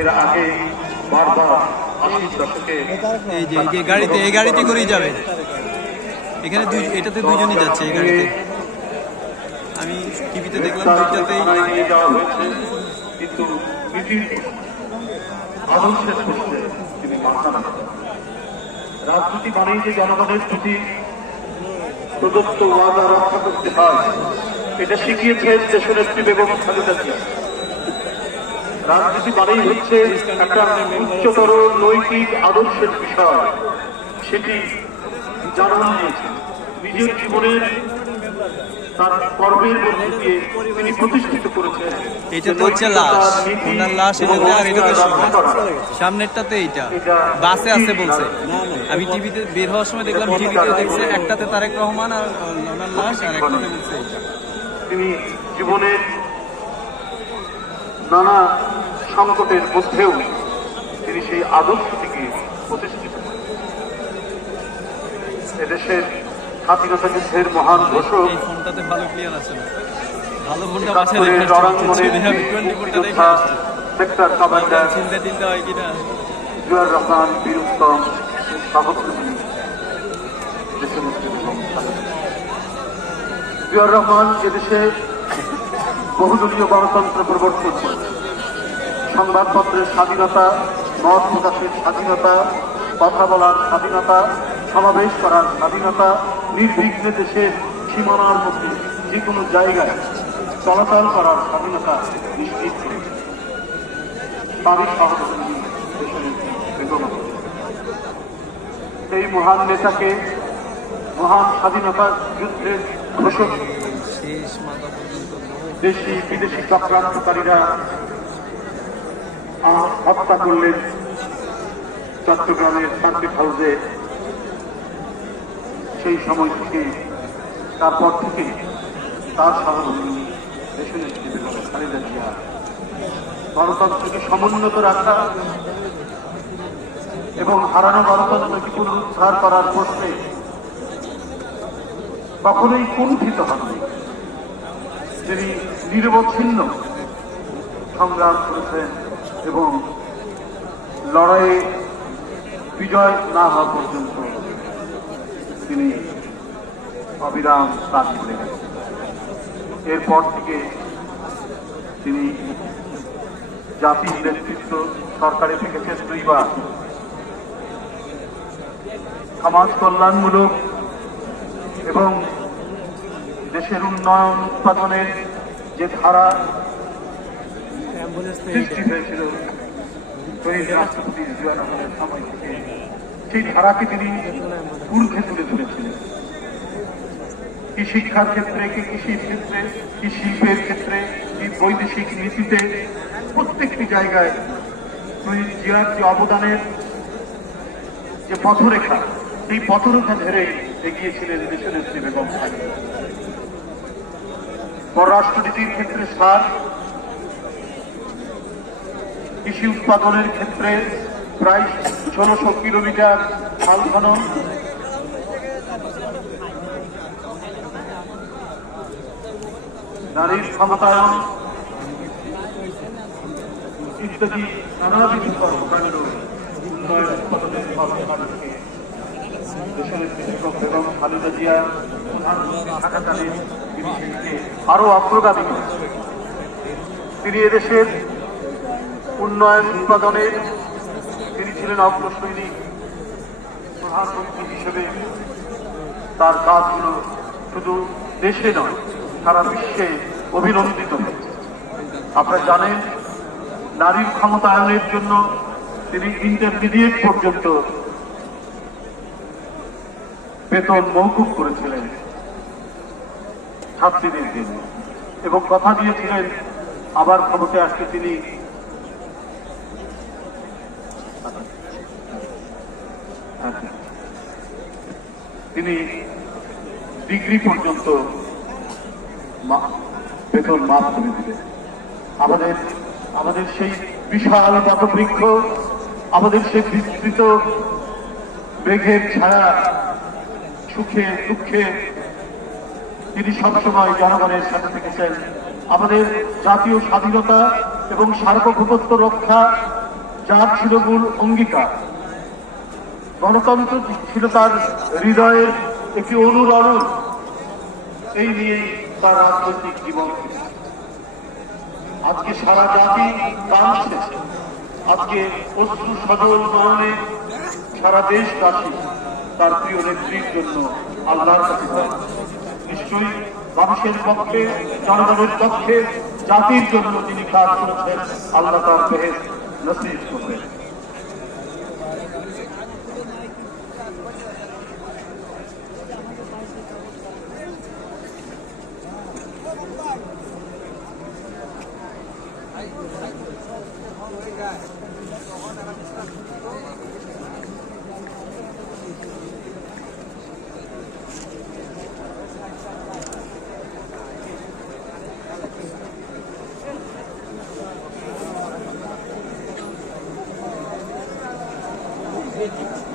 এর আগে বারবার 80 দশকে এই গাড়িতে করেই যাবে। এখানে এটাতে দুজনই যাচ্ছে এই গাড়িতে। আমি টিভিতে দেখলাম দুইটাতেই নিয়ে যাওয়া হয়েছে, কিন্তু ব্রিটিশ আদর্শের ক্ষেত্রে তিনি মাথা রাখেন। রাজনীতি মানেই যে জনগণের প্রতি প্রদত্ত ওয়াদা রক্ষা করতে হয়, এটা শিখিয়েছেন দেশনেত্রী বেগম খালেদা জিয়া। রাজনীতি মানেই হচ্ছে একটা উচ্চতর নৈতিক আদর্শের বিষয়, সেটি জানান দিয়েছেন নিজের জীবনের তার কর্মের মধ্যে দিয়ে তিনি প্রতিষ্ঠিত করেছেন। এটা তো হচ্ছে লাশ, ওনার লাশ এটাতে, আর এটাতে সামনেরটাতে এইটা বাসে আছে বলছে। আমি টিভিতে বের হওয়ার সময় দেখলাম, টিভিতে দেখছে একটাতে তারেক রহমান আর ওনার লাশ, আর একটাতে বলছে এইটা। তিনি জীবনের নানা সংকটের মধ্যেও তিনি সেই আদর্শটিকে প্রতিষ্ঠিত করেন। এদেশের স্বাধীনতা যুদ্ধের মহান ঘোষক এই ফোনটাতে ভালো ক্লিয়ার আছে না, ভালো ফোনটা পাশে রেখে সেক্টর কমান্ডার চিন্তা টিন্তা হয় কিনা। জিয়াউর রহমান বীর উত্তম সহকর্মী জিয়াউর রহমান এদেশে বহুদলীয় গণতন্ত্র প্রবর্তন করেছেন। সংবাদপত্রের স্বাধীনতা, মত প্রকাশের স্বাধীনতা, কথা বলার স্বাধীনতা, সমাবেশ করার স্বাধীনতা, নির্বিঘ্নে দেশের সীমানার মধ্যে যে কোনো জায়গায় চলাচল করার স্বাধীনতা নিশ্চিত করেছে। তারই সহযোগী এই মহান নেতাকে, মহান স্বাধীনতা যুদ্ধের ঘোষক দেশি বিদেশি চক্রান্তকারীরা হত্যা করলেন চট্টগ্রামের সার্কিট হাউসে। সেই সময় থেকে, তারপর থেকে তার সহযোগী দেশনেত্রী বেগম খালেদা জিয়া গণতন্ত্রকে সমুন্নত রাখা এবং হারানো গণতন্ত্রকে পুনরুদ্ধার করার প্রশ্নে কখনোই কুণ্ঠিত হননি। তিনি নিরবচ্ছিন্ন সংগ্রাম করেছেন এবং লড়াইয়ে বিজয় না হওয়া পর্যন্ত তিনি অবিরাম কাজ করে গেছেন। এরপর থেকে তিনি জাতির নেতৃত্ব সরকারে থেকেছেন দুইবার। সমাজ কল্যাণমূলক এবং দেশের উন্নয়ন উৎপাদনের যে ধারা সৃষ্টি হয়েছিল শহীদ রাষ্ট্রপতি জিয়াউর রহমানের সময় থেকে, সেই ধারাকে তিনি ঊর্ধ্বে তুলে ধরেছিলেন। কি শিক্ষার ক্ষেত্রে, কি কৃষির ক্ষেত্রে, কি শিল্পের ক্ষেত্রে, কি বৈদেশিক নীতিতে, প্রত্যেকটি জায়গায় শহীদ জিয়ার যে অবদানের যে পথরেখা, সেই পথরেখা ধরে এগিয়েছিলেন দেশনেত্রী বেগম খালেদা। পররাষ্ট্রনীতির ক্ষেত্রে সার, কৃষি উৎপাদনের ক্ষেত্রে প্রায় 1600 কিলোমিটার খাল খনন, নারীর ক্ষমতায়ন ইত্যাদি নানাবিধ কর্মকাণ্ড উন্নয়ন উৎপাদনের মাধ্যমে দেশনেত্রী বেগম খালেদা জিয়া প্রধানমন্ত্রী থাকাকালীন তিনি সেটিকে আরো অগ্রগামী করেছেন। তিনি এদেশের উন্নয়ন উৎপাদনের তিনি ছিলেন অগ্রসৈনিক। প্রধানমন্ত্রী হিসেবে তার কাজগুলো শুধু দেশে নয়, সারা বিশ্বে অভিনন্দিত হয়েছে। আপনারা জানেন, নারীর ক্ষমতায়নের জন্য তিনি ইন্টারমিডিয়েট পর্যন্ত বেতন মওকুফ করেছিলেন ছাত্রীদের জন্য, এবং কথা দিয়েছিলেন আবার ক্ষমতায় আসলে তিনি ডিগ্রি পর্যন্ত বেতন মাফ করে দিলেন। আমাদের সেই বিশাল বটবৃক্ষ, আমাদের সেই বিস্তৃত মেঘের ছায়া, সুখে দুঃখে তিনি সবসময় জনগণের সাথে থেকেছেন। আমাদের জাতীয় স্বাধীনতা এবং সার্বভৌমত্ব রক্ষা যার ছিল মূল অঙ্গীকার। গণতন্ত্র ছিল তার হৃদয়ের একটি অনুরণন, এই নিয়েই তার রাজনৈতিক জীবন। আজকে সারা জাতি কাঁদছে, আজকে অশ্রু সজল নয়নে সারা দেশবাসী তার প্রিয় নেত্রীর জন্য আল্লাহর কাছে যায়। নিশ্চয়ই মানুষের পক্ষে, জনগণের পক্ষে, জাতির জন্য তিনি কাজ করেছেন, আল্লাহ তার বেহেশত নসিব করবেন। Thank you.